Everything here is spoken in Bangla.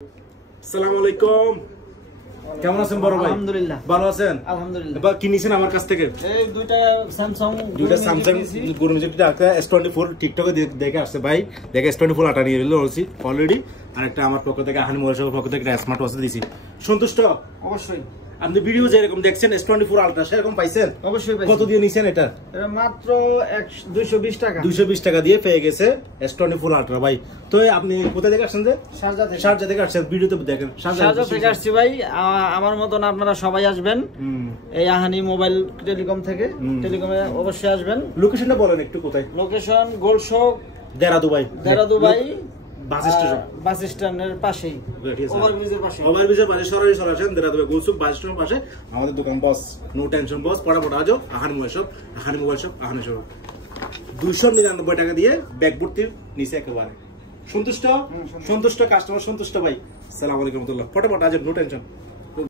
আসসালামু আলাইকুম। কেমন আছেন বড় ভাই? আলহামদুলিল্লাহ ভালো আছেন? আলহামদুলিল্লাহ। বা কিনেছেন আমার কাছ থেকে এই দুইটা স্যামসাং গুরুমিজিটা একটা S24 টিকটকে দেখে আসছে ভাই। দেখে S24 আটা নিয়ে এলো অলরেডি। আর একটা আমার পক্ষ থেকে আহানি মোবাইলের পক্ষ থেকে একটা স্মার্ট ওয়াচ দিয়েছি। সন্তুষ্ট? অবশ্যই। আপনি ভিডিও যেরকম দেখছেন S24 আলট্রা সেরকম পাইছেন? অবশ্যই পাইছি। কত দিয়ে নিছেন এটা? এটা মাত্র 220 টাকা। 220 টাকা দিয়ে পেয়ে গেছে S24 আলট্রা ভাই। তো আপনি কোথা থেকে আসছেন? যে শারজা থেকে আসছেন, ভিডিওতে দেখেন। শারজা থেকে আসছি ভাই। আমার মতন আপনারা সবাই আসবেন এই আহানি মোবাইল টেলিকম থেকে। টেলিকমে অবশ্যই আসবেন। লোকেশনটা বলেন একটু কোথায়? লোকেশন গোল্ড শপ দেরাদুন বাস স্ট্যান্ডের পাশেই, ওভারব্রিজের পাশে। ওভারব্রিজের পাশে সরাসরি আসেন দেরাদুন গোলসুক বাস স্ট্যান্ডের পাশে আমাদের দোকান। বস নো টেনশন বস, পড়াপড়া আজও আহানি মোবাইল শপ, আহানি শপ 299 টাকা দিয়ে ব্যাগ ভর্তির নিচে একেবারে। সন্তুষ্ট? সন্তুষ্ট কাস্টমার সন্তুষ্ট ভাই। আসসালামু আলাইকুম রহমতুল্লাহ। পড়াপড়া আজও নো টেনশন।